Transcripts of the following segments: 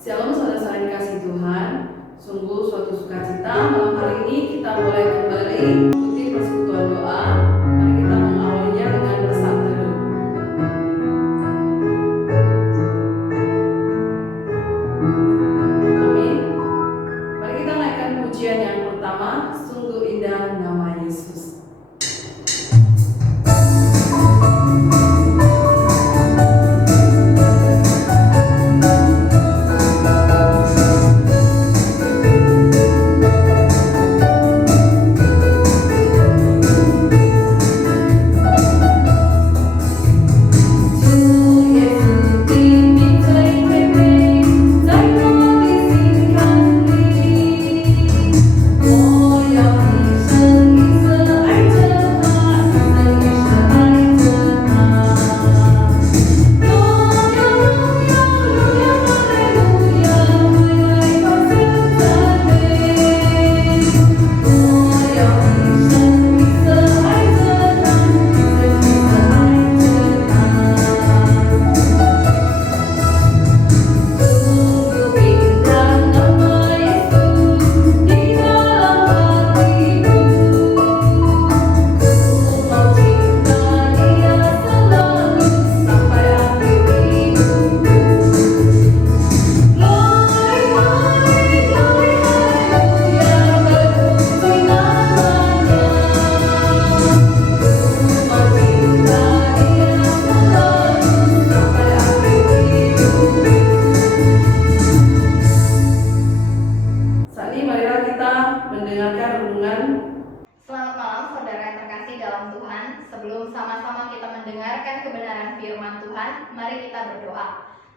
Shalom saudara-saudara dikasih Tuhan. Sungguh suatu sukacita malam hari ini kita boleh kembali ikuti persekutuan doa. Mari kita mengawalinya dengan bersama teduh. Amin. Mari kita naikkan pujian yang pertama, sungguh indah nama Yesus.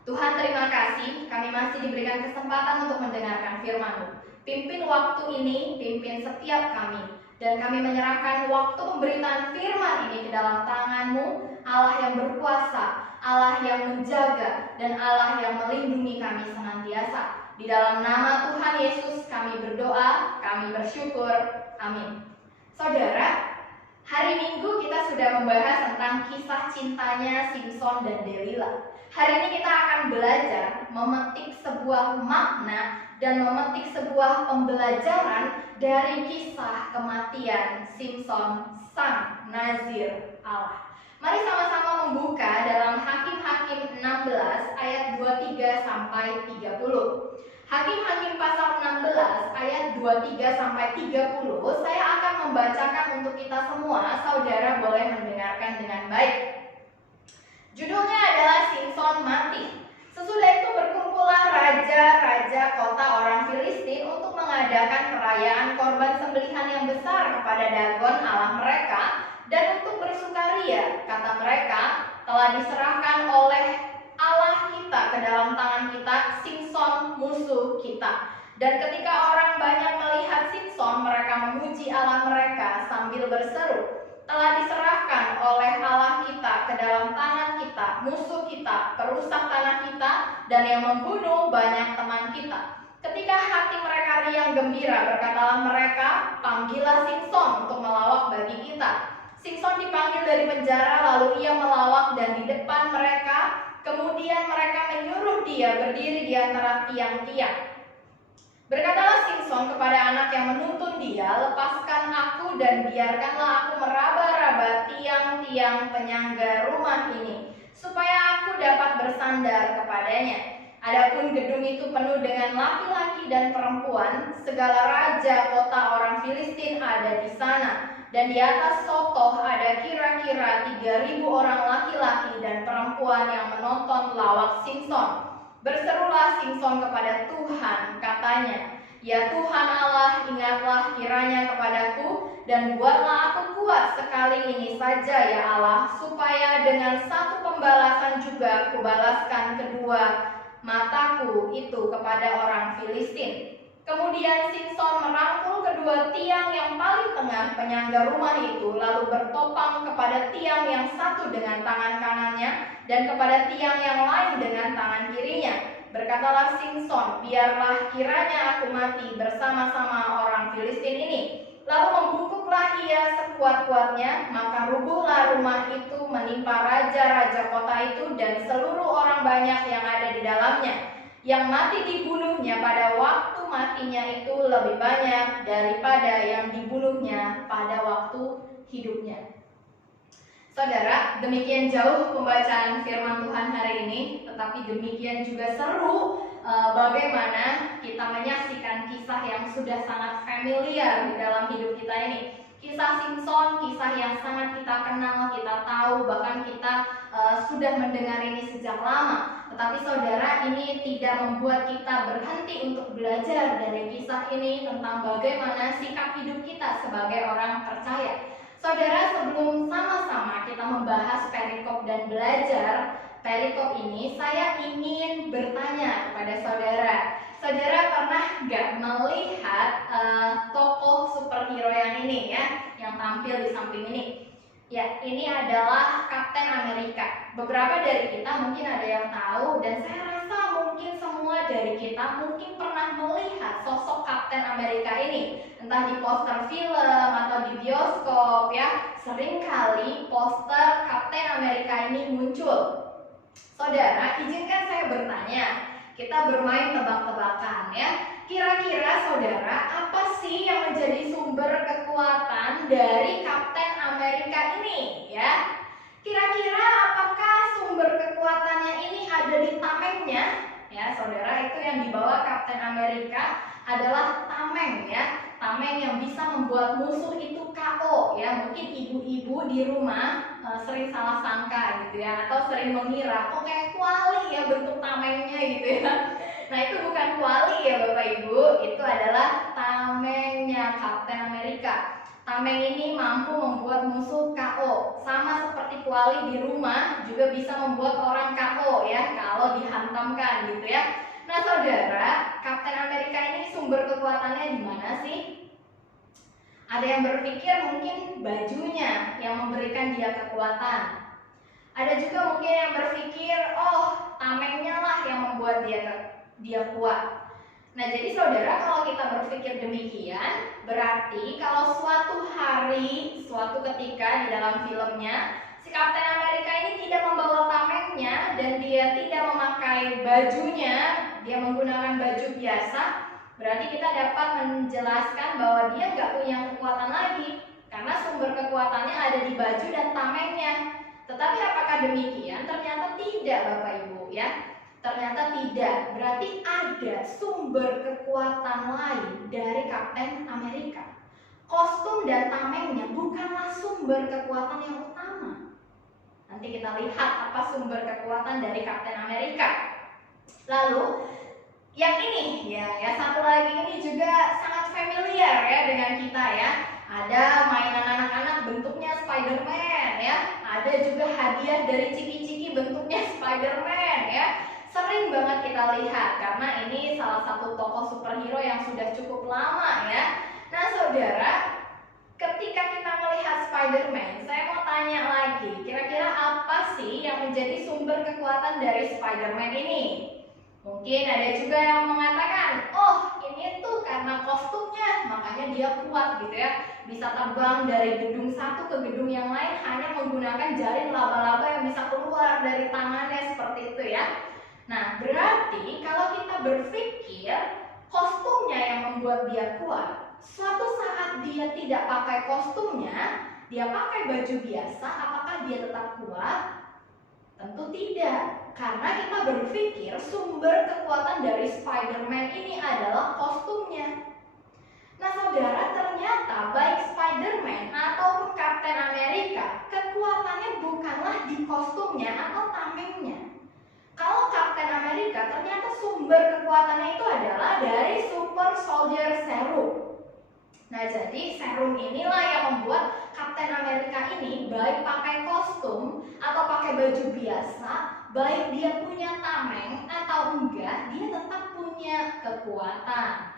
Tuhan, terima kasih kami masih diberikan kesempatan untuk mendengarkan firman-Mu. Pimpin waktu ini, pimpin setiap kami, dan kami menyerahkan waktu pemberitaan firman ini ke dalam tangan-Mu, Allah yang berkuasa, Allah yang menjaga, dan Allah yang melindungi kami senantiasa. Di dalam nama Tuhan Yesus kami berdoa, kami bersyukur. Amin. Saudara, hari Minggu kita sudah membahas tentang kisah cintanya Simson dan Delila. Hari ini kita akan belajar memetik sebuah makna dan memetik sebuah pembelajaran dari kisah kematian Simson sang Nazir Allah. Mari sama-sama membuka dalam Hakim-Hakim 16 ayat 23 sampai 30. Hakim-Hakim pasal 16 ayat 23 sampai 30 saya akan membacakan untuk kita semua. Saudara boleh mendengarkan dengan baik. Judulnya adalah Simson mati. Sesudah itu berkumpullah raja-raja kota orang Filistin untuk mengadakan perayaan korban sembelihan yang besar kepada Dagon Allah mereka, dan untuk bersukaria, kata mereka, telah diserahkan oleh Allah kita ke dalam tangan kita Simson musuh kita. Dan ketika orang banyak melihat Simson, mereka memuji Allah mereka sambil berseru, telah diserahkan oleh Allah kita ke dalam tangan kita musuh kita, perusak tanah kita, dan yang membunuh banyak teman kita. Ketika hati mereka riang gembira, berkatalah mereka, panggillah Simson untuk melawak bagi kita. Simson dipanggil dari penjara, lalu ia melawak dan di depan mereka. Kemudian mereka menyuruh dia berdiri di antara tiang-tiang. Berkatalah Simson kepada anak yang menuntun dia, lepaskan aku dan biarkanlah aku meraba-raba tiang-tiang penyangga rumah ini, supaya aku dapat bersandar kepadanya. Adapun gedung itu penuh dengan laki-laki dan perempuan, segala raja kota orang Filistin ada di sana, dan di atas sotoh ada kira-kira 3.000 orang laki-laki dan perempuan yang menonton lawak Simson. Berserulah Simson kepada Tuhan, katanya, ya Tuhan Allah, ingatlah kiranya kepadaku, dan buatlah aku kuat sekali ini saja ya Allah, supaya dengan satu pembalasan juga kubalaskan kedua mataku itu kepada orang Filistin. Kemudian Simson merangkul kedua tiang yang paling tengah penyangga rumah itu, lalu bertopang kepada tiang yang satu dengan tangan kanannya dan kepada tiang yang lain dengan tangan kirinya. Berkatalah Simson, biarlah kiranya aku mati bersama-sama orang Filistin ini. Lalu membungkuklah ia sekuat-kuatnya, maka rubuhlah rumah itu menimpa raja-raja kota itu dan seluruh orang banyak yang ada di dalamnya. Yang mati dibunuhnya pada waktu matinya itu lebih banyak daripada yang dibunuhnya pada waktu hidupnya. Saudara, demikian jauh pembacaan firman Tuhan hari ini, tetapi demikian juga seru bagaimana kita menyaksikan kisah yang sudah sangat familiar di dalam hidup kita ini. Kisah Simpson, kisah yang sangat kita kenal, kita tahu, bahkan kita sudah mendengar ini sejak lama. Tetapi saudara, ini tidak membuat kita berhenti untuk belajar dari kisah ini tentang bagaimana sikap hidup kita sebagai orang percaya. Saudara, sebelum sama-sama kita membahas perikop dan belajar perikop ini, saya ingin bertanya kepada saudara. Saudara pernah gak melihat tokoh superhero yang ini ya, yang tampil di samping ini? Ya, ini adalah Kapten Amerika. Beberapa dari kita mungkin ada yang tahu, dan saya rasa mungkin semua dari kita mungkin pernah melihat sosok Kapten Amerika ini, entah di poster film atau di bioskop ya. Seringkali poster Kapten Amerika ini muncul. Saudara, izinkan saya bertanya, kita bermain tebak-tebakan ya. Kira-kira saudara, apa sih yang menjadi sumber kekuatan dari Kapten Amerika ini ya? Kira-kira apakah sumber kekuatannya ini ada di tamengnya? Ya, saudara, itu yang dibawa Kapten Amerika adalah tameng ya. Tameng yang bisa membuat musuh itu KO ya. Mungkin ibu-ibu di rumah sering salah sangka gitu ya, atau sering mengira kok kayak kuali ya bentuk tamengnya gitu ya. Nah, itu bukan kuali ya Bapak Ibu, itu adalah tamengnya Kapten Amerika. Tameng ini mampu membuat musuh KO, sama seperti kuali di rumah juga bisa membuat orang KO ya kalau dihantamkan gitu ya. Nah saudara, Kapten Amerika ini sumber kekuatannya di mana sih? Ada yang berpikir mungkin bajunya yang memberikan dia kekuatan. Ada juga mungkin yang berpikir, oh tamengnya lah yang membuat dia kuat. Nah jadi saudara, kalau kita berpikir demikian, berarti kalau suatu hari, suatu ketika di dalam filmnya, si Kapten Amerika ini tidak membawa tamengnya dan dia tidak memakai bajunya, dia menggunakan baju biasa, berarti kita dapat menjelaskan bahwa dia nggak punya kekuatan lagi, karena sumber kekuatannya ada di baju dan tamengnya. Tetapi apakah demikian? Ternyata tidak Bapak Ibu ya. Ternyata tidak, berarti ada sumber kekuatan lain dari Kapten Amerika. Kostum dan tamengnya bukanlah sumber kekuatan yang utama. Nanti kita lihat apa sumber kekuatan dari Kapten Amerika. Lalu, yang ini ya satu lagi ini juga sangat familiar ya dengan kita ya. Ada mainan anak-anak bentuknya Spider-Man ya. Ada juga hadiah dari Ciki-Ciki bentuknya Spider-Man ya. Sering banget kita lihat karena ini salah satu tokoh superhero yang sudah cukup lama ya. Nah saudara, ketika kita melihat Spider-Man, saya mau tanya lagi, kira-kira apa sih yang menjadi sumber kekuatan dari Spider-Man ini? Mungkin ada juga yang mengatakan, oh ini tuh karena kostumnya, makanya dia kuat gitu ya. Bisa terbang dari gedung satu ke gedung yang lain hanya menggunakan jaring laba-laba yang bisa keluar dari tangannya seperti itu ya. Nah, berarti kalau kita berpikir kostumnya yang membuat dia kuat, suatu saat dia tidak pakai kostumnya, dia pakai baju biasa, apakah dia tetap kuat? Tentu tidak, karena kita berpikir sumber kekuatan dari Spider-Man ini adalah kostumnya. Nah saudara, ternyata baik Spider-Man ataupun Kapten Amerika, kekuatannya bukanlah di kostumnya atau tamengnya. Kalau Kapten Amerika, ternyata sumber kekuatannya itu adalah dari Super Soldier Serum. Nah jadi serum inilah yang membuat Kapten Amerika ini baik pakai kostum atau pakai baju biasa, baik dia punya tameng atau enggak, dia tetap punya kekuatan.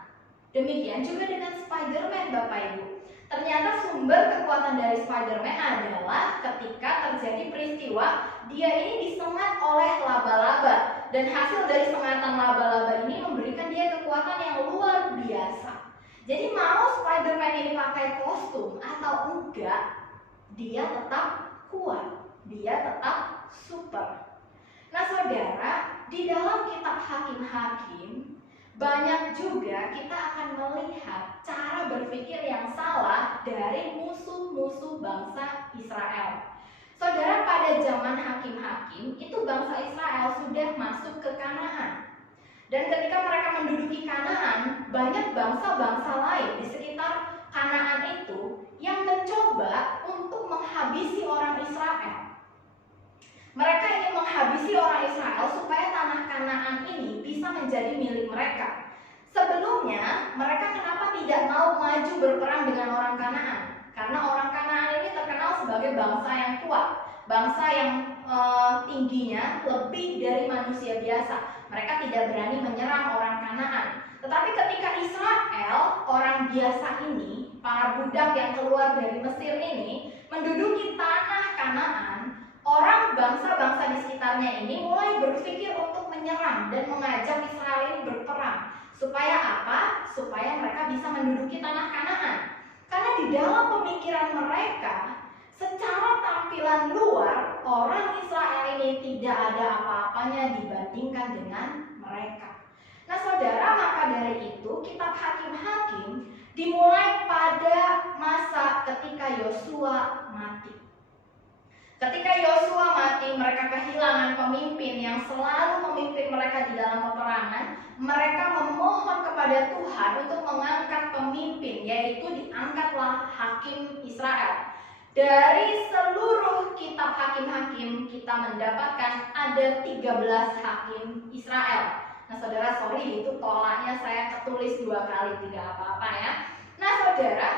Demikian juga dengan Spider-Man Bapak Ibu. Ternyata sumber kekuatan dari Spider-Man adalah ketika terjadi peristiwa dia ini disengat oleh laba-laba, dan hasil dari sengatan laba-laba ini memberikan dia kekuatan yang luar biasa. Jadi mau Spider-Man ini pakai kostum atau enggak, dia tetap kuat, dia tetap super. Nah saudara, di dalam kitab Hakim-Hakim banyak juga kita akan melihat cara berpikir yang salah dari musuh-musuh bangsa Israel. Saudara, pada zaman Hakim-Hakim itu bangsa Israel sudah masuk ke Kanaan. Dan ketika mereka menduduki Kanaan, banyak bangsa-bangsa lain di sekitar Kanaan itu yang mencoba untuk menghabisi orang Israel. Mereka ingin menghabisi orang Israel supaya tanah Kanaan ini bisa menjadi milik mereka. Sebelumnya, mereka kenapa tidak mau maju berperang dengan orang Kanaan? Karena orang Kanaan ini terkenal sebagai bangsa yang kuat, bangsa yang tingginya lebih dari manusia biasa. Mereka tidak berani menyerang orang Kanaan. Tetapi ketika Israel, orang biasa ini, para budak yang keluar dari Mesir ini, menduduki tanah Kanaan, orang bangsa-bangsa di sekitarnya ini mulai berpikir untuk menyerang dan mengajak Israel ini berperang. Supaya apa? Supaya mereka bisa menduduki tanah Kanaan. Karena di dalam pemikiran mereka, secara tampilan luar, orang Israel ini tidak ada apa-apanya dibandingkan dengan mereka. Nah saudara, maka dari itu kitab Hakim-Hakim dimulai pada masa ketika Yosua mati. Ketika Yosua mati, mereka kehilangan pemimpin yang selalu memimpin mereka di dalam peperangan. Mereka memohon kepada Tuhan untuk mengangkat pemimpin, yaitu diangkatlah hakim Israel. Dari seluruh kitab Hakim-Hakim kita mendapatkan ada 13 hakim Israel. Nah saudara, sorry itu tolaknya saya ketulis 2 kali, tidak apa-apa ya. Nah saudara,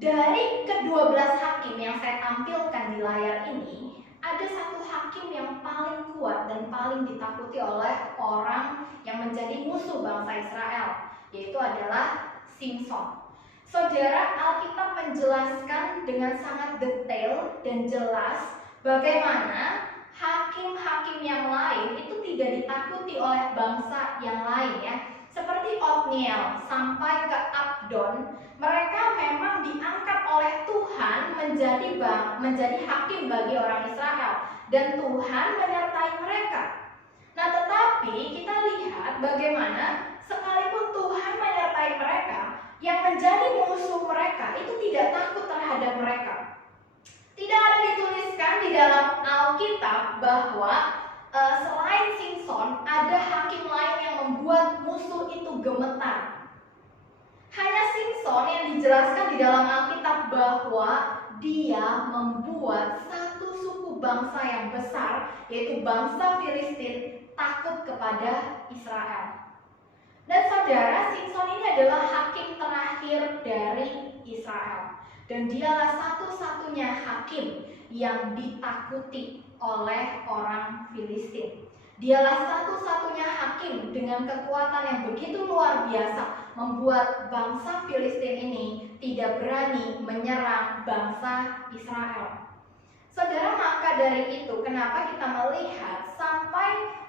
dari ke-12 hakim yang saya tampilkan di layar ini, ada satu hakim yang paling kuat dan paling ditakuti oleh orang yang menjadi musuh bangsa Israel, yaitu adalah Simson. Saudara, Alkitab menjelaskan dengan sangat detail dan jelas bagaimana hakim-hakim yang lain itu tidak ditakuti oleh bangsa yang lain ya. Seperti Otniel sampai ke Abdon, mereka memang diangkat oleh Tuhan menjadi hakim bagi orang Israel, dan Tuhan menyertai mereka. Nah, tetapi kita lihat bagaimana sekalipun Tuhan menyertai mereka, yang menjadi musuh mereka itu tidak takut terhadap mereka. Tidak ada dituliskan di dalam Alkitab bahwa selain Simson ada hakim lain yang membuat musuh itu gemetar. Hanya Simson yang dijelaskan di dalam Alkitab bahwa dia membuat satu suku bangsa yang besar, yaitu bangsa Filistin, takut kepada Israel. Dan saudara, Simson ini adalah hakim terakhir dari Israel. Dan dialah satu-satunya hakim yang ditakuti oleh orang Filistin. Dialah satu-satunya hakim dengan kekuatan yang begitu luar biasa, membuat bangsa Filistin ini tidak berani menyerang bangsa Israel. Saudara, maka dari itu kenapa kita melihat sampai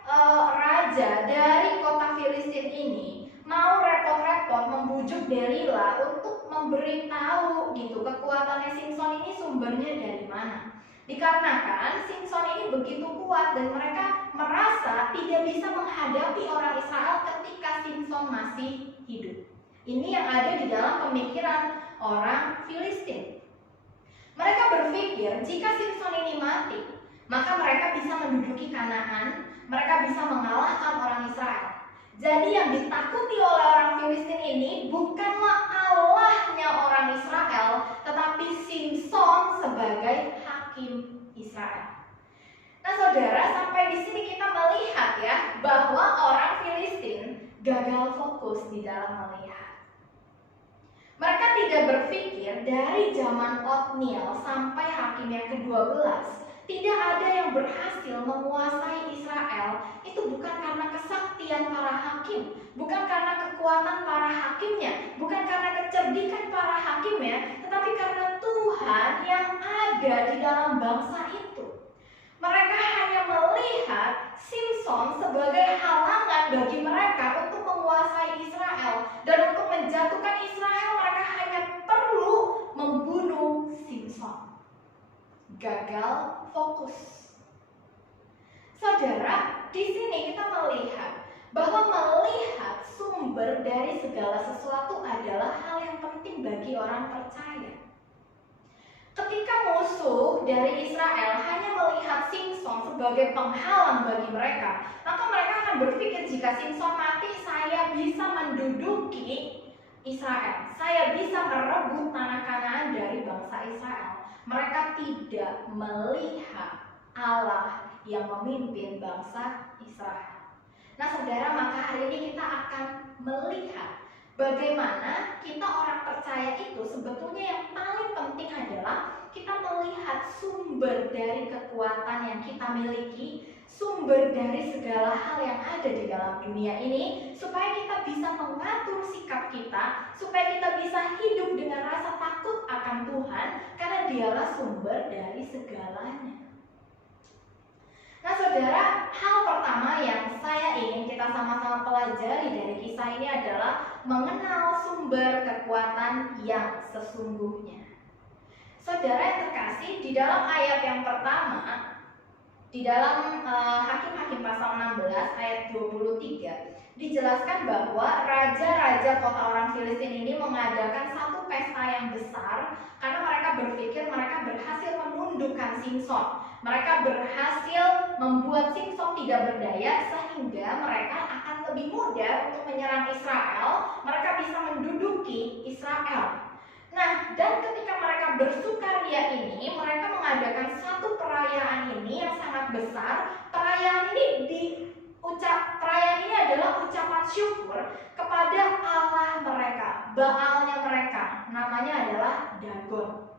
raja dari kota Filistin ini mau repot-repot membujuk Delila untuk memberitahu gitu kekuatannya Simson ini sumbernya dari mana. Dikarenakan Simson ini begitu kuat dan mereka merasa tidak bisa menghadapi orang Israel ketika Simson masih hidup. Ini yang ada di dalam pemikiran orang Filistin. Mereka berpikir jika Simson ini mati, maka mereka bisa menduduki Kanaan, mereka bisa mengalahkan orang Israel. Jadi yang ditakuti oleh orang Filistin ini bukanlah Allahnya orang Israel, tetapi Simson sebagai hakim Israel. Nah saudara, sampai di sini kita melihat ya bahwa orang Filistin gagal fokus di dalam melihat. Mereka tidak berpikir dari zaman Otniel sampai hakim yang ke-12, tidak ada yang berhasil menguasai Israel. Itu bukan karena kesaktian para hakim, bukan karena kekuatan para hakimnya, bukan karena kecerdikan para hakimnya, tetapi karena Tuhan yang ada di dalam bangsa itu. Mereka hanya melihat Simson sebagai halangan bagi mereka untuk menguasai Israel. Dan untuk menjatuhkan Israel, mereka hanya perlu membunuh Simson. Gagal fokus. Saudara, di sini kita sumber dari segala sesuatu adalah hal yang penting bagi orang percaya. Ketika musuh dari Israel hanya melihat Simson sebagai penghalang bagi mereka, maka mereka akan berpikir jika Simson mati, saya bisa menduduki Israel. Saya bisa merebut tanah Kanaan dari bangsa Israel. Mereka tidak melihat Allah yang memimpin bangsa Israel. Nah saudara, maka hari ini kita akan melihat bagaimana kita orang percaya itu sebetulnya yang paling penting adalah kita melihat sumber dari kekuatan yang kita miliki, sumber dari segala hal yang ada di dalam dunia ini, supaya kita bisa mengatur sikap kita, supaya kita bisa hidup dengan rasa takut akan Tuhan, karena Dialah sumber dari segalanya. Nah saudara, hal pertama yang saya ingin kita sama-sama pelajari dari kisah ini adalah mengenal sumber kekuatan yang sesungguhnya. Saudara yang terkasih, di dalam ayat yang pertama, di dalam Hakim-Hakim pasal 16 ayat 23, dijelaskan bahwa raja-raja kota orang Filistin ini mengadakan satu pesta yang besar karena mereka berpikir mereka berhasil menundukkan Simson. Mereka berhasil membuat Simson tidak berdaya sehingga mereka akan lebih mudah untuk menyerang Israel. Mereka bisa menduduki Israel. Nah, dan ketika mereka bersukaria ini, mereka mengadakan satu perayaan ini yang sangat besar. Perayaan ini adalah ucapan syukur kepada Allah mereka, Baalnya mereka. Namanya adalah Dagon.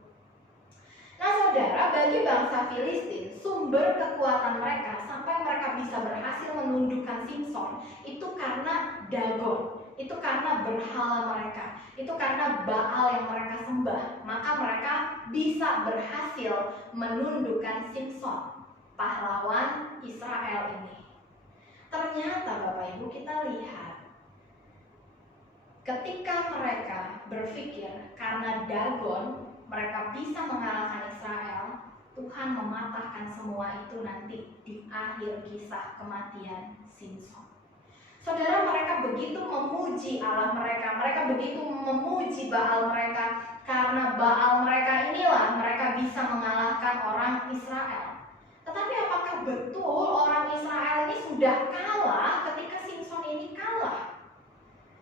Nah saudara, bagi bangsa Filistin, sumber kekuatan mereka sampai mereka bisa berhasil menundukkan Simson itu karena Dagon, itu karena berhala mereka, itu karena Baal yang mereka sembah. Maka mereka bisa berhasil menundukkan Simson, pahlawan Israel ini. Ternyata Bapak Ibu, kita lihat ketika mereka berpikir karena Dagon mereka bisa mengalahkan Israel, Tuhan mematahkan semua itu nanti di akhir kisah kematian Simson. Saudara, mereka begitu memuji Allah mereka, mereka begitu memuji Baal mereka, karena Baal mereka inilah mereka bisa mengalahkan orang Israel. Tetapi apakah betul orang Israel ini sudah kalah ketika Simson ini kalah?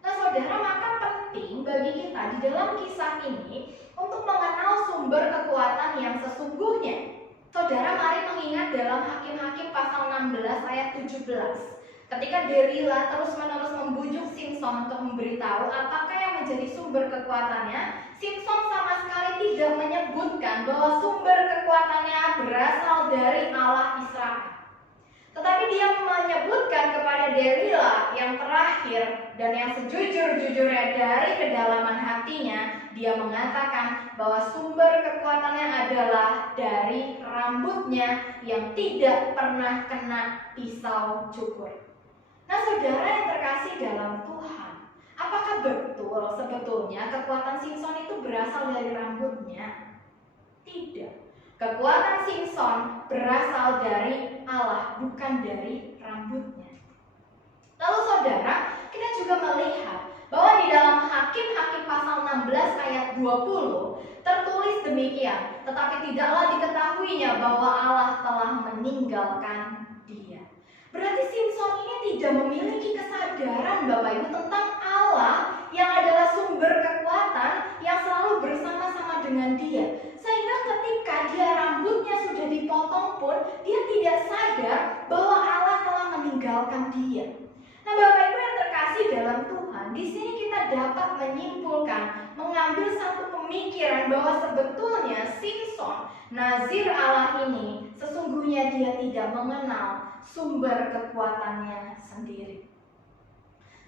Nah saudara, maka penting bagi kita di dalam kisah ini untuk mengenal sumber kekuatan yang sesungguhnya. Saudara, mari mengingat dalam Hakim-Hakim pasal 16 ayat 17. Ketika Delila terus-menerus membujuk Simson untuk memberitahu apakah yang menjadi sumber kekuatannya, Simson sama sekali tidak menyebutkan bahwa sumber kekuatannya berasal dari Allah Israel. Tetapi dia menyebutkan kepada Delila yang terakhir dan yang sejujur-jujurnya dari kedalaman hatinya, dia mengatakan bahwa sumber kekuatannya adalah dari rambutnya yang tidak pernah kena pisau cukur. Nah saudara yang terkasih dalam Tuhan, apakah betul sebetulnya kekuatan Simson itu berasal dari rambutnya? Tidak. Kekuatan Simson berasal dari Allah, bukan dari rambutnya. Lalu saudara, kita juga melihat bahwa di dalam Hakim-Hakim pasal 16 ayat 20 tertulis demikian, tetapi tidaklah diketahuinya bahwa Allah telah meninggalkan dia. Berarti Simson ini tidak memiliki kesadaran Bapak Ibu tentang Allah yang adalah sumber kekuatan yang selalu bersama-sama dengan dia. Sehingga ketika dia rambutnya sudah dipotong pun, dia tidak sadar bahwa Allah telah meninggalkan dia. Nah Bapak Ibu yang terkasih dalam Tuhan, di sini kita dapat menyimpulkan, mengambil satu pemikiran bahwa sebetulnya Simson, nazir Allah ini, sesungguhnya dia tidak mengenal sumber kekuatannya sendiri.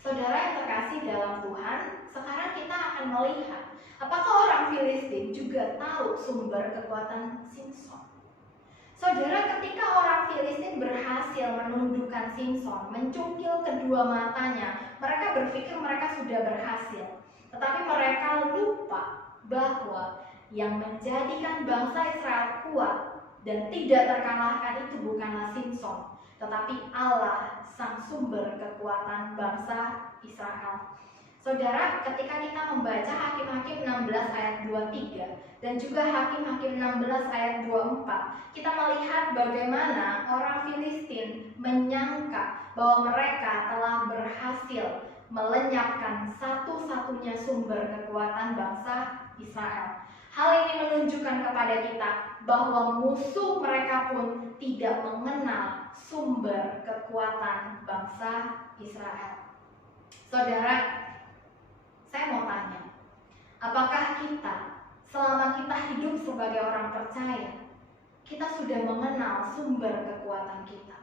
Saudara yang terkasih dalam Tuhan, sekarang kita akan melihat apakah orang Filistin juga tahu sumber kekuatan Simson. Saudara, ketika orang Filistin berhasil menundukkan Simson, mencungkil kedua matanya, mereka berpikir mereka sudah berhasil. Tetapi mereka lupa bahwa yang menjadikan bangsa Israel kuat dan tidak terkalahkan itu bukanlah Simson. tetapi Allah sang sumber kekuatan bangsa Israel. Saudara, ketika kita membaca Hakim-Hakim 16 ayat 23 dan juga Hakim-Hakim 16 ayat 24, kita melihat bagaimana orang Filistin menyangka bahwa mereka telah berhasil melenyapkan satu-satunya sumber kekuatan bangsa Israel. Hal ini menunjukkan kepada kita bahwa musuh mereka pun tidak mengenal sumber kekuatan bangsa Israel. Saudara, saya mau tanya, apakah kita selama kita hidup sebagai orang percaya, kita sudah mengenal sumber kekuatan kita?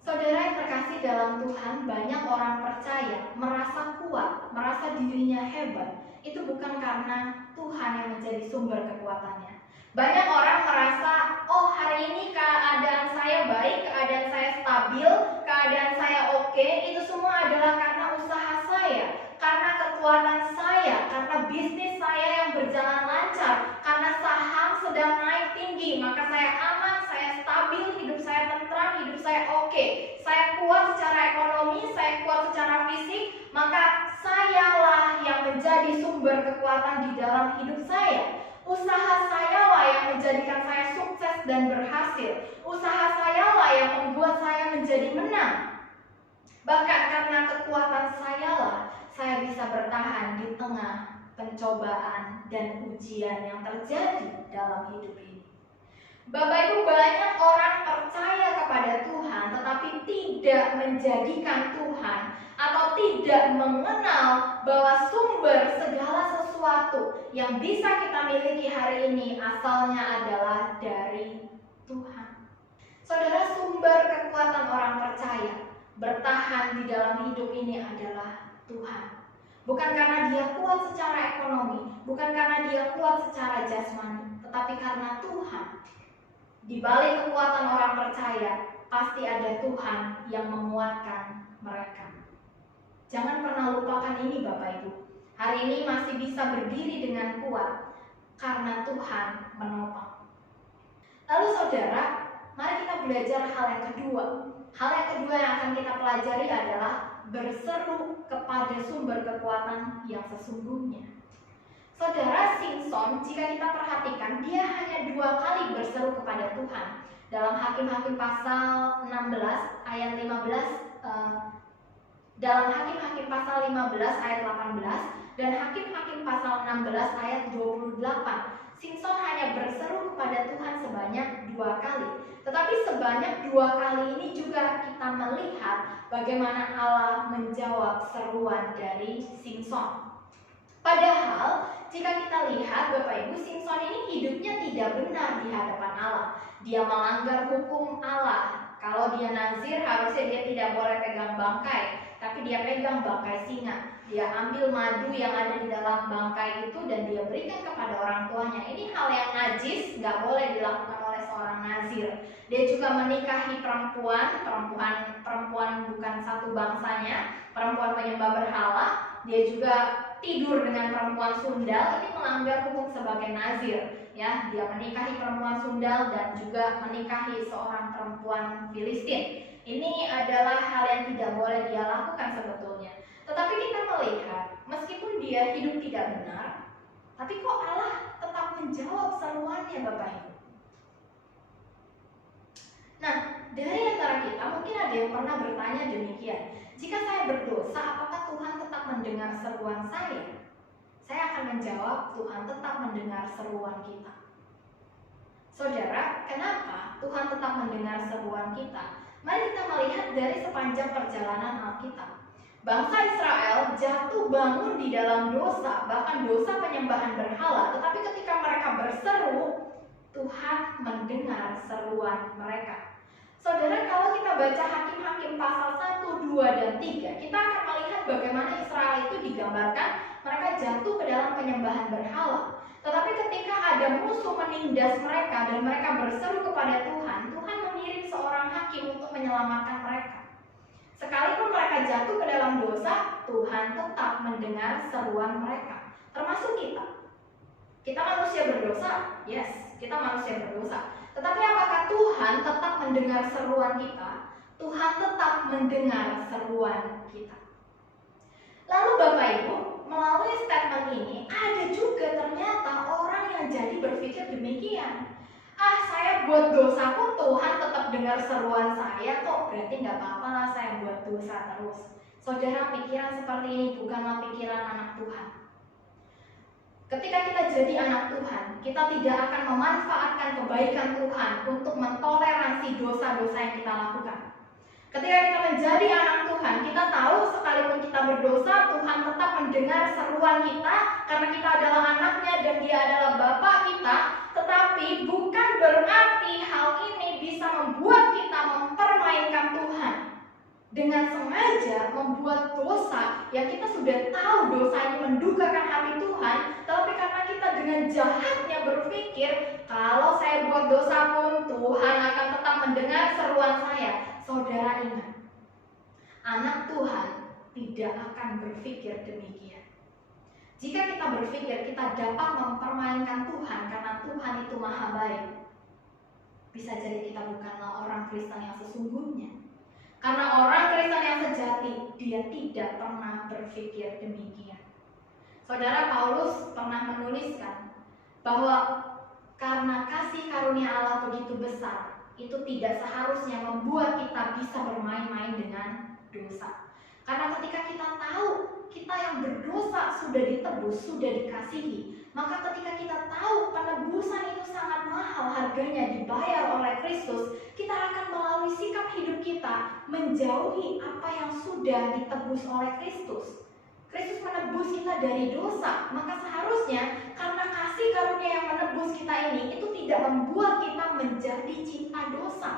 Saudara yang terkasih dalam Tuhan, banyak orang percaya merasa kuat, merasa dirinya hebat. Itu bukan karena Tuhan yang menjadi sumber kekuatannya. Banyak orang merasa, oh hari ini keadaan saya baik, keadaan saya stabil, keadaan saya oke, itu semua adalah karena usaha saya, karena kekuatan saya, karena bisnis saya yang berjalan lancar, karena saham sedang naik tinggi, maka saya aman, saya stabil, hidup saya tentram, hidup saya oke. Saya kuat secara ekonomi, saya kuat secara fisik, maka sayalah yang menjadi sumber kekuatan di dalam hidup saya. Usaha sayalah yang menjadikan saya sukses dan berhasil. Usaha sayalah yang membuat saya menjadi menang. Bahkan karena kekuatan sayalah saya bisa bertahan di tengah pencobaan dan ujian yang terjadi dalam hidup ini. Bapak Ibu, banyak orang percaya kepada Tuhan tetapi tidak menjadikan Tuhan atau tidak mengenal bahwa sumber segala sesuatu yang bisa kita miliki hari ini asalnya adalah dari Tuhan. Saudara, sumber kekuatan orang percaya bertahan di dalam hidup ini adalah Tuhan. Bukan karena dia kuat secara ekonomi, bukan karena dia kuat secara jasmani, tetapi karena Tuhan. Di balik kekuatan orang percaya, pasti ada Tuhan yang menguatkan mereka. Jangan pernah lupakan ini Bapak Ibu. Hari ini masih bisa berdiri dengan kuat karena Tuhan menopang. Lalu saudara, mari kita belajar hal yang kedua. Hal yang kedua yang akan kita pelajari adalah berseru kepada sumber kekuatan yang sesungguhnya. Saudara, Simson, jika kita perhatikan, dia hanya 2 kali berseru kepada Tuhan. Dalam Hakim-Hakim pasal 16 ayat 15, dalam Hakim-Hakim pasal 15 ayat 18 dan Hakim-Hakim pasal 16 ayat 28, Simson hanya berseru kepada Tuhan sebanyak 2 kali. Tetapi sebanyak 2 kali ini juga kita melihat bagaimana Allah menjawab seruan dari Simson. Padahal jika kita lihat Bapak Ibu, Simson ini hidupnya tidak benar di hadapan Allah. Dia melanggar hukum Allah. Kalau dia nazir harusnya dia tidak boleh pegang bangkai, tapi dia pegang bangkai singa. Dia ambil madu yang ada di dalam bangkai itu dan dia berikan kepada orang tuanya. Ini hal yang najis, nggak boleh dilakukan oleh seorang nazir. Dia juga menikahi perempuan bukan satu bangsanya, perempuan penyembah berhala. Dia juga tidur dengan perempuan sundal. Ini melanggar hukum sebagai nazir. Ya, dia menikahi perempuan sundal dan juga menikahi seorang perempuan Filistin. Ini adalah hal yang tidak boleh dia lakukan sebetulnya. Tetapi kita melihat, meskipun dia hidup tidak benar, tapi kok Allah tetap menjawab seruannya Bapak Ibu. Nah, dari antara kita mungkin ada yang pernah bertanya demikian. Jika saya berdosa, apakah Tuhan tetap mendengar seruan saya? Saya akan menjawab, Tuhan tetap mendengar seruan kita. Saudara, kenapa Tuhan tetap mendengar seruan kita? Mari kita melihat dari sepanjang perjalanan Alkitab. Bangsa Israel jatuh bangun di dalam dosa, bahkan dosa penyembahan berhala. Tetapi ketika mereka berseru, Tuhan mendengar seruan mereka. Saudara, kalau kita baca Hakim-Hakim pasal 1, 2, dan 3, kita akan melihat bagaimana Israel itu digambarkan mereka jatuh ke dalam penyembahan berhala. Tetapi ketika ada musuh menindas mereka dan mereka berseru kepada Tuhan, Tuhan mengirim seorang hakim untuk menyelamatkan mereka. Sekalipun mereka jatuh ke dalam dosa, Tuhan tetap mendengar seruan mereka. Termasuk kita. Kita manusia berdosa, yes, kita manusia berdosa. Tetapi apakah Tuhan tetap mendengar seruan kita? Tuhan tetap mendengar seruan kita. Lalu Bapak Ibu, melalui statement ini ada juga ternyata orang yang jadi berpikir demikian. Saya buat dosa pun Tuhan tetap dengar seruan saya kok, berarti nggak apa-apa lah saya buat dosa terus. Saudara, pikiran seperti ini bukanlah pikiran anak Tuhan. Ketika kita jadi anak Tuhan, kita tidak akan memanfaatkan kebaikan Tuhan untuk mentoleransi dosa-dosa yang kita lakukan. Ketika kita menjadi anak Tuhan, kita tahu sekalipun kita berdosa, Tuhan tetap mendengar seruan kita karena kita adalah anaknya dan Dia adalah Bapa kita. Tetapi bukan berarti hal ini bisa membuat kita mempermainkan Tuhan dengan sengaja membuat dosa yang kita sudah tahu dosa ini mendukakan hati Tuhan, tapi karena kita dengan jahatnya berpikir kalau saya buat dosa pun Tuhan akan tetap mendengar seruan saya. Saudara ingat, anak Tuhan tidak akan berpikir demikian. Jika kita berpikir kita dapat mempermainkan Tuhan karena Tuhan itu maha baik, bisa jadi kita bukanlah orang Kristen yang sesungguhnya. Karena orang Kristen yang sejati, dia tidak pernah berpikir demikian. Saudara, Paulus pernah menuliskan bahwa karena kasih karunia Allah begitu besar, itu tidak seharusnya membuat kita bisa bermain-main dengan dosa. Karena ketika kita tahu kita yang berdosa sudah ditebus, sudah dikasihi, maka ketika kita tahu penebusan itu sangat mahal, harganya dibayar oleh Kristus, kita akan melalui sikap hidup kita menjauhi apa yang sudah ditebus oleh Kristus. Kristus menebus kita dari dosa, maka seharusnya karena kasih karunia yang menebus kita ini, itu tidak membuat kita menjadi cinta dosa.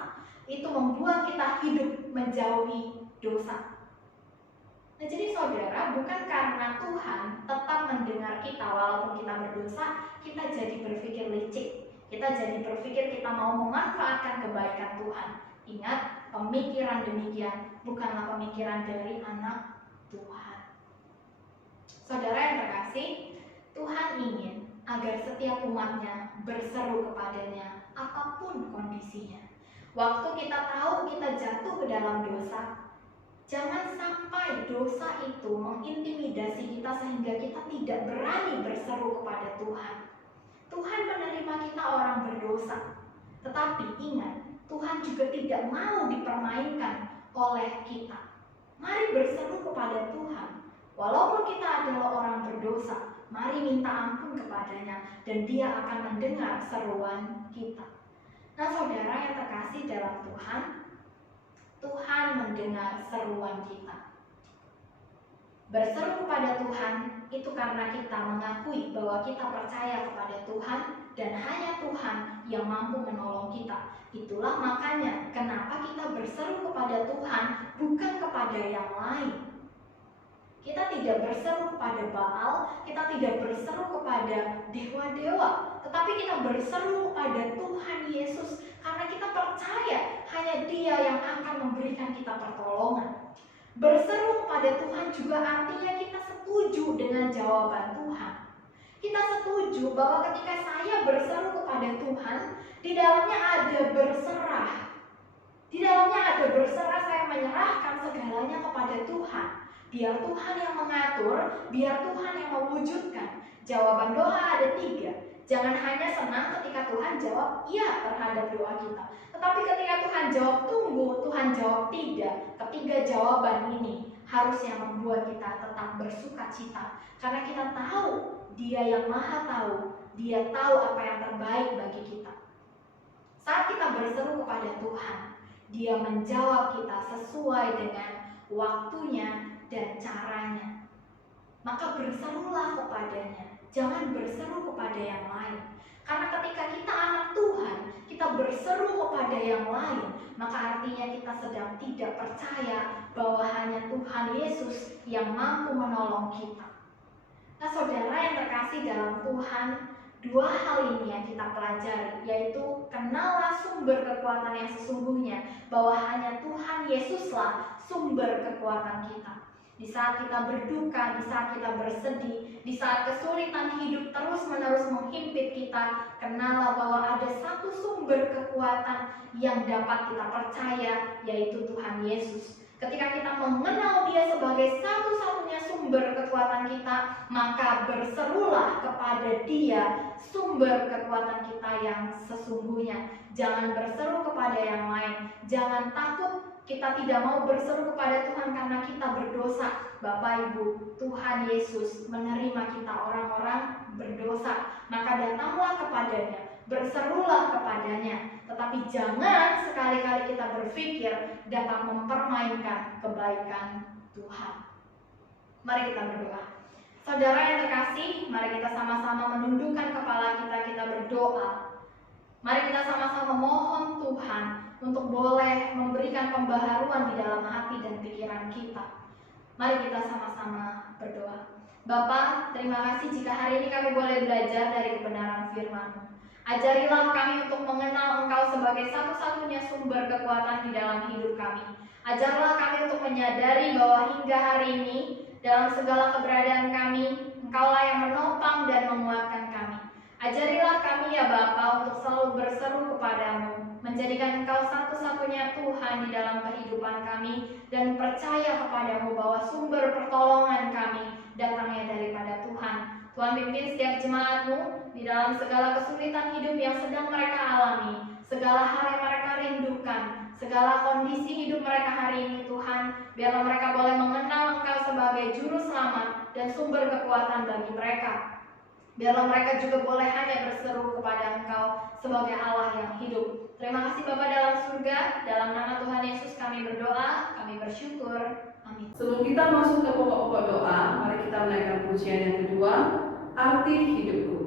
Itu membuat kita hidup menjauhi dosa. Nah, jadi saudara, bukan karena Tuhan tetap mendengar kita walaupun kita berdosa, kita jadi berpikir licik. Kita jadi berpikir kita mau memanfaatkan kebaikan Tuhan. Ingat, pemikiran demikian bukanlah pemikiran dari anak Tuhan. Saudara yang terkasih, Tuhan ingin agar setiap umatnya berseru kepadanya apapun kondisinya. Waktu kita tahu kita jatuh ke dalam dosa, jangan sampai dosa itu mengintimidasi kita sehingga kita tidak berani berseru kepada Tuhan. Tuhan menerima kita orang berdosa, tetapi ingat, Tuhan juga tidak mau dipermainkan oleh kita. Mari berseru kepada Tuhan. Walaupun kita adalah orang berdosa, mari minta ampun kepadanya dan Dia akan mendengar seruan kita. Nah, saudara yang terkasih dalam Tuhan, Tuhan mendengar seruan kita. Berseru kepada Tuhan itu karena kita mengakui bahwa kita percaya kepada Tuhan dan hanya Tuhan yang mampu menolong kita. Itulah makanya kenapa kita berseru kepada Tuhan, bukan kepada yang lain. Kita tidak berseru kepada Baal, kita tidak berseru kepada dewa-dewa, tetapi kita berseru kepada Tuhan Yesus karena kita percaya hanya Dia yang akan memberikan kita pertolongan. Berseru kepada Tuhan juga artinya kita setuju dengan jawaban Tuhan. Kita setuju bahwa ketika saya berseru kepada Tuhan, di dalamnya ada berserah. Di dalamnya ada berserah, saya menyerahkan segalanya kepada Tuhan. Biar Tuhan yang mengatur, biar Tuhan yang mewujudkan. Jawaban doa ada 3. Jangan hanya senang ketika Tuhan jawab iya terhadap doa kita, tetapi ketika Tuhan jawab tunggu, Tuhan jawab tidak. Ketiga jawaban ini harusnya membuat kita tetap bersuka cita, karena kita tahu Dia yang maha tahu, Dia tahu apa yang terbaik bagi kita. Saat kita berseru kepada Tuhan, Dia menjawab kita sesuai dengan waktunya dan caranya. Maka berserulah kepadanya, jangan berseru kepada yang lain. Karena ketika kita anak Tuhan, kita berseru kepada yang lain, maka artinya kita sedang tidak percaya bahwa hanya Tuhan Yesus yang mampu menolong kita. Nah, saudara yang terkasih dalam Tuhan, 2 hal ini yang kita pelajari, yaitu kenallah sumber kekuatan yang sesungguhnya, bahwa hanya Tuhan Yesuslah sumber kekuatan kita. Di saat kita berduka, di saat kita bersedih, di saat kesulitan hidup terus-menerus menghimpit kita, kenallah bahwa ada satu sumber kekuatan yang dapat kita percaya, yaitu Tuhan Yesus. Ketika kita mengenal Dia sebagai satu-satunya sumber kekuatan kita, maka berserulah kepada Dia, sumber kekuatan kita yang sesungguhnya. Jangan berseru kepada yang lain, jangan takut. Kita tidak mau berseru kepada Tuhan karena kita berdosa. Bapak Ibu, Tuhan Yesus menerima kita orang-orang berdosa. Maka datanglah kepadanya, berserulah kepadanya. Tetapi jangan sekali-kali kita berpikir dapat mempermainkan kebaikan Tuhan. Mari kita berdoa. Saudara yang terkasih, mari kita sama-sama menundukkan kepala kita berdoa. Mari kita sama-sama mohon Tuhan untuk boleh memberikan pembaharuan di dalam hati dan pikiran kita. Mari kita sama-sama berdoa. Bapa, terima kasih jika hari ini kami boleh belajar dari kebenaran firman-Mu. Ajarilah kami untuk mengenal Engkau sebagai satu-satunya sumber kekuatan di dalam hidup kami. Ajarlah kami untuk menyadari bahwa hingga hari ini, dalam segala keberadaan kami, Engkaulah yang menopang dan menguatkan kami. Ajarilah kami ya Bapa untuk selalu berseru kepadamu, menjadikan Engkau satu-satunya Tuhan di dalam kehidupan kami, dan percaya kepadamu bahwa sumber pertolongan kami datangnya daripada Tuhan. Tuhan pimpin setiap jemaat-Mu di dalam segala kesulitan hidup yang sedang mereka alami, segala hal yang mereka rindukan, segala kondisi hidup mereka hari ini Tuhan. Biarlah mereka boleh mengenal Engkau sebagai juru selamat dan sumber kekuatan bagi mereka. Biarlah mereka juga boleh hanya berseru kepada Engkau sebagai Allah yang hidup. Terima kasih Bapa dalam surga, dalam nama Tuhan Yesus kami berdoa, kami bersyukur. Amin. Sebelum kita masuk ke pokok-pokok doa, mari kita menaikkan pujian yang kedua, Arti Hidupku.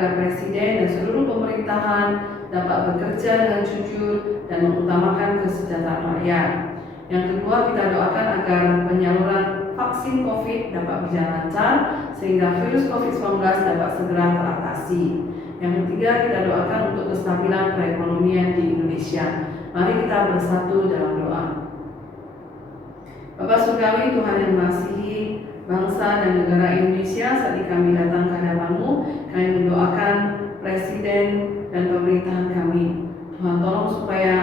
agar presiden dan seluruh pemerintahan dapat bekerja dengan jujur dan mengutamakan kesejahteraan rakyat. Yang kedua, kita doakan agar penyaluran vaksin COVID dapat berjalan lancar sehingga virus COVID-19 dapat segera teratasi. Yang ketiga, kita doakan untuk kestabilan perekonomian di Indonesia. Mari kita bersatu dalam doa. Bapa Surgawi, Tuhan yang mengasihi bangsa dan negara Indonesia, saat ini kami datang ke hadapan-Mu, kami mendoakan Presiden dan pemerintahan kami. Tuhan tolong supaya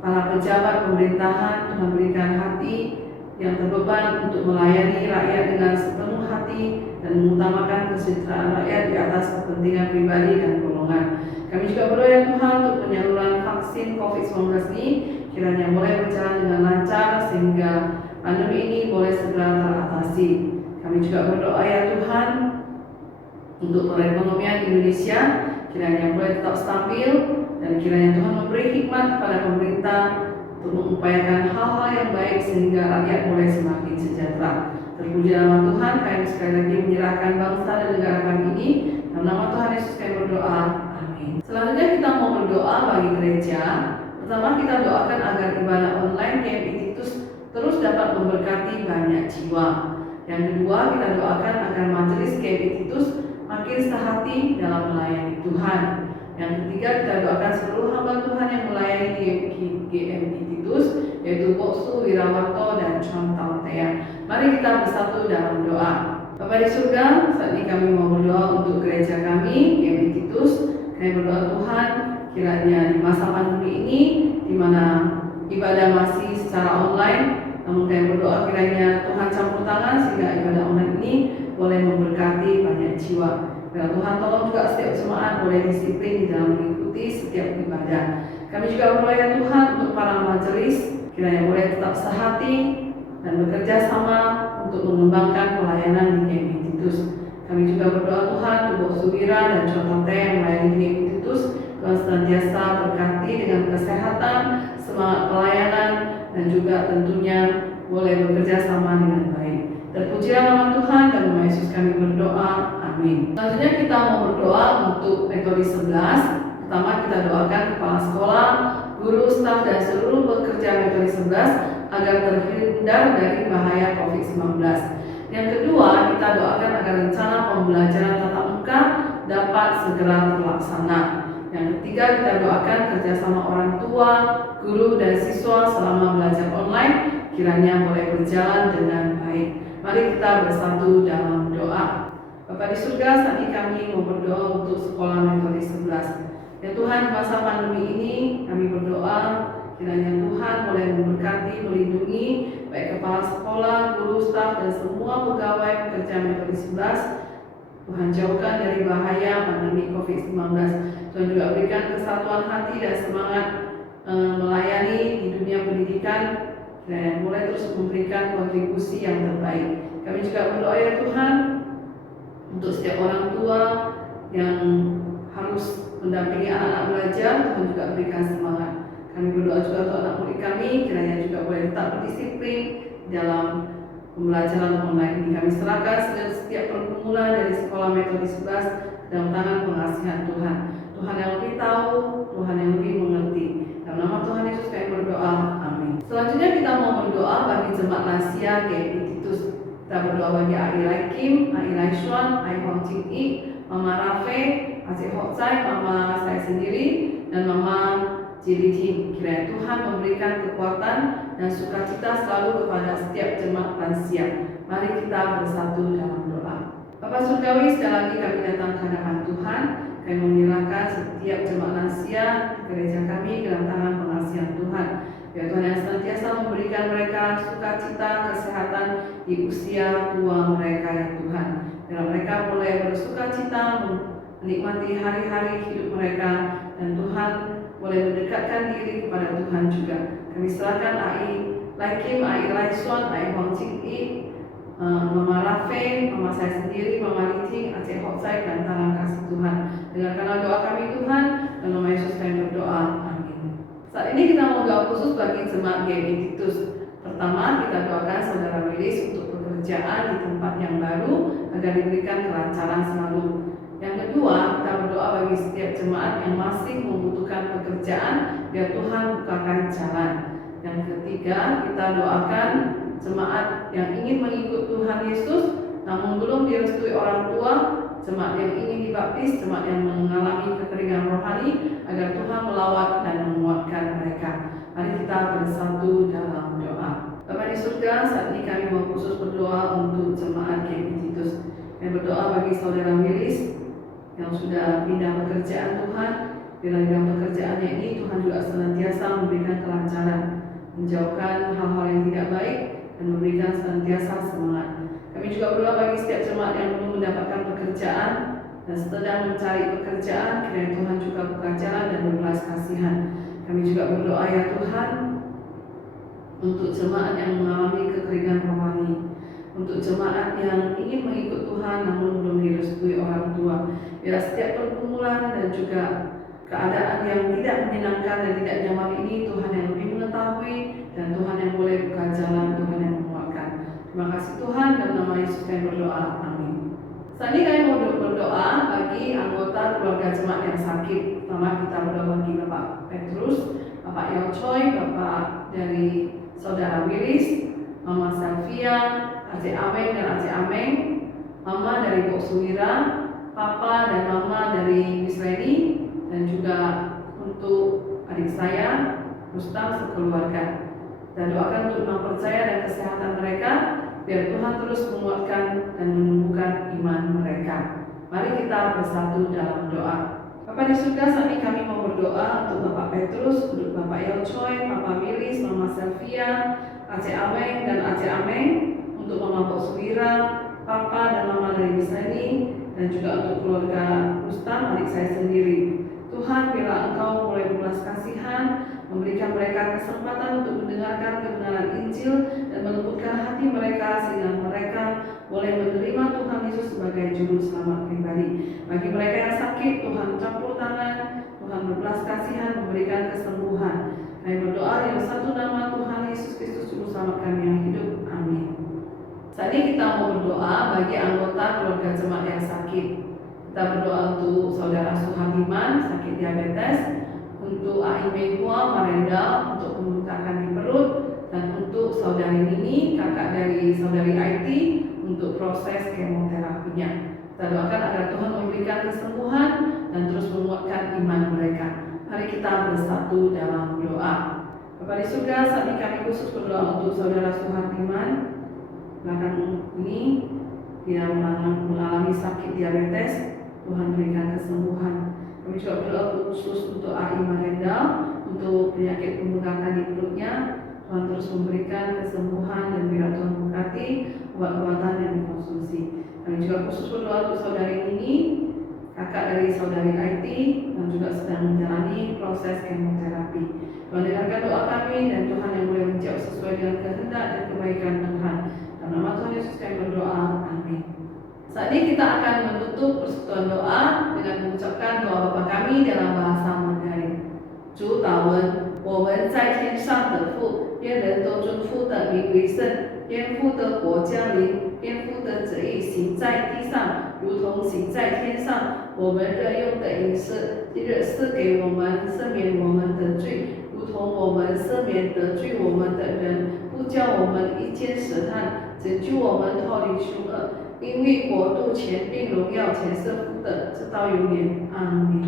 para pejabat pemerintahan Tuhan berikan hati yang terbeban untuk melayani rakyat dengan sepenuh hati dan mengutamakan kesejahteraan rakyat di atas kepentingan pribadi dan golongan. Kami juga berdoa ya Tuhan untuk penyaluran vaksin COVID-19 ini kiranya boleh berjalan dengan lancar sehingga pandemi ini boleh segera teratasi. Kami juga berdoa ya Tuhan untuk perekonomian Indonesia kiranya boleh tetap stabil dan kiranya Tuhan memberi hikmat kepada pemerintah untuk mengupayakan hal-hal yang baik sehingga rakyat boleh semakin sejahtera. Terpuji nama Tuhan, kami sekali lagi menyerahkan bangsa dan negara kami ini. Dalam nama Tuhan Yesus kami berdoa. Amin. Selanjutnya kita mau berdoa bagi gereja. Pertama kita doakan agar ibadah online GMI Titus terus dapat memberkati banyak jiwa. Yang kedua kita doakan agar majelis GMI Titus makin sehati dalam melayani Tuhan. Yang ketiga kita doakan seluruh hamba Tuhan yang melayani di GMI Titus, yaitu Boksu, Wirawarto, dan Contal Tea. Mari kita bersatu dalam doa. Bapa di surga, saat ini kami mau berdoa untuk gereja kami, GMI Titus. Kami berdoa Tuhan, kiranya di masa pandemi ini, di mana ibadah masih secara online, namun kami berdoa kiranya Tuhan campur tangan sehingga ibadah online ini boleh memberkati banyak jiwa. Biar Tuhan tolong juga setiap jemaat boleh disiplin di dalam mengikuti setiap ibadah. Kami juga berdoa ya Tuhan untuk para majelis, kiranya boleh tetap sehati dan bekerja sama untuk mengembangkan pelayanan di GMI Titus. Kami juga berdoa Tuhan untuk Subira dan Contote yang melayani di GMI Titus, Tuhan senantiasa berkati dengan kesehatan, semangat pelayanan, dan juga tentunya boleh bekerja sama dengan baik. Terpujilah nama Tuhan dan nama Yesus kami berdoa. Amin. Selanjutnya kita mau berdoa untuk Metodis 11. Pertama kita doakan kepala sekolah, guru, staf, dan seluruh pekerja Metodis 11 agar terhindar dari bahaya COVID-19. Yang kedua, kita doakan agar rencana pembelajaran tatap muka dapat segera terlaksana. Yang ketiga, kita doakan kerjasama orang tua, guru, dan siswa selama belajar online kiranya boleh berjalan dengan baik. Mari kita bersatu dalam doa. Bapa di surga, saat ini kami mau berdoa untuk sekolah Metodis 11. Ya Tuhan, di masa pandemi ini kami berdoa kiranya Tuhan boleh memberkati, melindungi baik kepala sekolah, guru, staf, dan semua pegawai pekerja Metodis 11. Tuhan jauhkan dari bahaya pandemi COVID-19. Tuhan juga berikan kesatuan hati dan semangat melayani di dunia pendidikan dan mulai terus memberikan kontribusi yang terbaik. Kami juga berdoa ya Tuhan untuk setiap orang tua yang harus mendampingi anak-anak belajar, Tuhan juga berikan semangat. Kami berdoa juga untuk anak murid kami, kiranya juga boleh tetap berdisiplin dalam pembelajaran online ini. Kami serahkan setiap pergumulan dari sekolah Metodis 11 dalam tangan pengasihan Tuhan. Tuhan yang lebih tahu, Tuhan yang lebih mengerti. Dalam nama Tuhan Yesus kami berdoa. Amin. Selanjutnya kita mau berdoa bagi jemaat lansia GMI Titus. Kita berdoa bagi Ai Lai Kim, Ai Lai Xuan, Ai Huang Ching I, Mama Rafe, Aceh Hok Chai, Mama saya sendiri, dan Mama Jilitin. Kiranya Tuhan memberikan kekuatan dan sukacita selalu kepada setiap jemaat lansia. Mari kita bersatu dalam doa. Bapa Surgawi, sekali lagi kami datang ke hadapan Tuhan. Kami menyerahkan setiap jemaat lansia gereja kami ke dalam tangan pengasihan Tuhan. Biar Tuhan yang senantiasa memberikan mereka sukacita, kesehatan di usia tua mereka ya Tuhan. Biar mereka boleh bersukacita menikmati hari-hari hidup mereka dan Tuhan boleh mendekatkan diri kepada Tuhan juga. Kami serahkan Ai Lai Kim, Ai Lai Xuan, Ai Huang Ching I, Mama Rafe, Mama saya sendiri, Mama Liting, Aceh Hok Chai, dan tangan kasih Tuhan. Dengarkanlah doa kami Tuhan, dan nama Yesus kami berdoa. Amin. Saat ini kita mau doa khusus bagi jemaat GMI Titus. Pertama, kita doakan saudara Wilis untuk pekerjaan di tempat yang baru agar diberikan kelancaran selalu. Yang kedua, kita berdoa bagi setiap jemaat yang masih membutuhkan pekerjaan, biar Tuhan bukakan jalan. Yang ketiga, kita doakan jemaat yang ingin mengikut Tuhan Yesus namun belum direstui orang tua, jemaat yang ingin dibaptis, jemaat yang mengalami kekeringan rohani, agar Tuhan melawat dan menguatkan mereka. Mari kita bersatu dalam doa. Bapa di surga, saat ini kami mau khusus berdoa untuk jemaat GKI Titus. Kami berdoa bagi saudara Wilis yang sudah pindah pekerjaan Tuhan. Bila dalam pekerjaannya ini Tuhan juga senantiasa memberikan kelancaran, menjauhkan hal-hal yang tidak baik, dan memberikan senantiasa semangat. Kami juga berdoa bagi setiap jemaat yang belum mendapatkan pekerjaan dan sedang mencari pekerjaan, kiranya Tuhan juga buka jalan dan berbelas kasihan. Kami juga berdoa ya Tuhan untuk jemaat yang mengalami kekeringan rohani, untuk jemaat yang ingin mengikut Tuhan namun belum direstui orang tua. Biar setiap pergumulan dan juga keadaan yang tidak menyenangkan dan tidak nyaman ini Tuhan yang lebih mengetahui, dan Tuhan yang boleh buka jalan, Tuhan yang menguatkan. Terima kasih Tuhan, dalam nama Yesus kami berdoa, amin. Saat ini kami mau berdoa bagi anggota keluarga jemaat yang sakit. Pertama kita berdoa bagi Bapak Petrus, Bapak Yao Choi, Bapak dari Saudara Wilis, Mama Selvia, Aceh Ameng dan Aceh Ameng, Mama dari Bok Suwira, Papa dan Mama dari Miss Reni, dan juga untuk adik saya Rustam sekeluarga. Dan doakan untuk iman percaya dan kesehatan mereka, biar Tuhan terus menguatkan dan menumbuhkan iman mereka. Mari kita bersatu dalam doa. Bapa di surga, saat ini kami mau berdoa untuk Bapak Petrus, untuk Bapak Yao Choi, Papa Wilis, Mama Selvia, Aceh Ameng dan Aceh Ameng, untuk Mama Bok Suwira, Papa dan Mama dari Miss Reni, dan juga untuk keluarga Rustam, adik saya sendiri. Tuhan, bila Engkau mulai berbelas kasihan, memberikan mereka kesempatan untuk mendengarkan kebenaran Injil dan melembutkan hati mereka sehingga mereka boleh menerima Tuhan Yesus sebagai juru selamat pribadi. Bagi mereka yang sakit, Tuhan campur tangan, Tuhan berbelas kasihan, memberikan kesembuhan. Kami berdoa dalam satu nama Tuhan Yesus Kristus juru selamat kami yang hidup. Amin. Saat ini kita mau berdoa bagi anggota keluarga jemaat yang sakit. Kita berdoa untuk saudara Suhatiman sakit diabetes, untuk Aime Hua Marenda untuk pembengkakan di perut, dan untuk saudari Nini, kakak dari saudari IT, untuk proses kemoterapinya. Kita doakan agar Tuhan memberikan kesembuhan dan terus menguatkan iman mereka. Mari kita bersatu dalam doa. Bapa di surga, saat ini kami khusus berdoa untuk saudara Suhatiman. Belakangan ini dia mengalami sakit diabetes. Tuhan berikan kesembuhan. Kami juga berdoa khusus untuk AI Marenda, untuk penyakit pembengkakan di perutnya. Tuhan terus memberikan kesembuhan dan biar Tuhan berkati obat-obatan yang dikonsumsi. Kami juga khusus berdoa untuk saudari Nini, kakak dari saudari IT, yang juga sedang menjalani proses kemoterapi. Tuhan dengarkan doa kami, dan Tuhan yang boleh menjawab sesuai dengan kehendak dan kebaikan Tuhan. Dalam nama Tuhan Yesus kami berdoa, amin. Saat ini kita akan menutup persekutuan doa dengan mengucapkan doa Bapa kami dalam bahasa Mandarin. 主祷文，我们在天上的父，愿人都尊父的名为圣，愿父的国降临，愿父的旨意行在地上，如同行在天上。我们日用的饮食，今日赐给我们，赦免我们的罪，如同我们赦免得罪我们的人，不叫我们遇见试探，拯救我们脱离凶恶。因为国度、权柄、荣耀全是父的，直到永远。阿门。